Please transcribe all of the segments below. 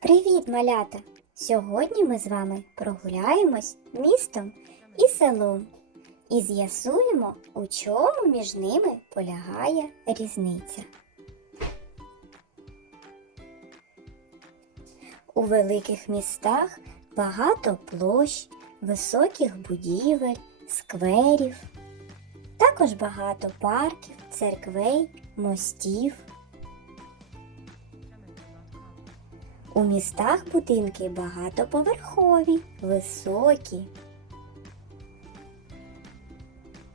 Привіт, малята! Сьогодні ми з вами прогуляємось містом і селом і з'ясуємо, у чому між ними полягає різниця. У великих містах багато площ, високих будівель, скверів, також багато парків, церквей, мостів. У містах будинки багатоповерхові, високі.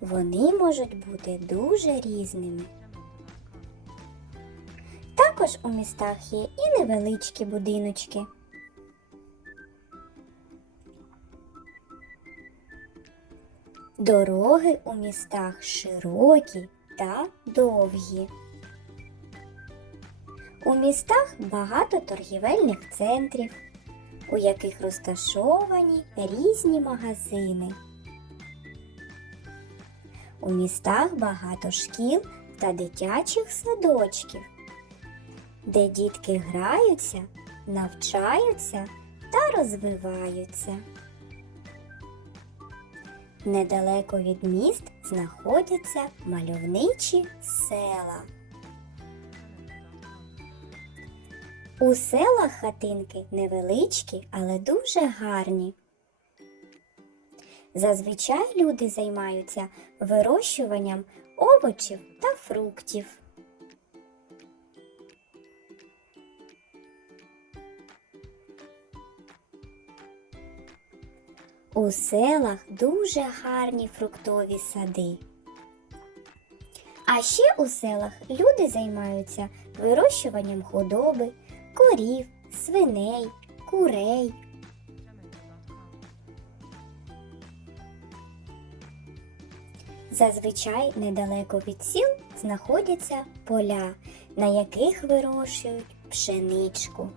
Вони можуть бути дуже різними. Також у містах є і невеличкі будиночки. Дороги у містах широкі та довгі. У містах багато торгівельних центрів, у яких розташовані різні магазини. У містах багато шкіл та дитячих садочків, де дітки граються, навчаються та розвиваються. Недалеко від міст знаходяться мальовничі села. У селах хатинки невеличкі, але дуже гарні. Зазвичай люди займаються вирощуванням овочів та фруктів. У селах дуже гарні фруктові сади. А ще у селах люди займаються вирощуванням худоби, корів, свиней, курей. Зазвичай недалеко від сіл знаходяться поля, на яких вирощують пшеничку.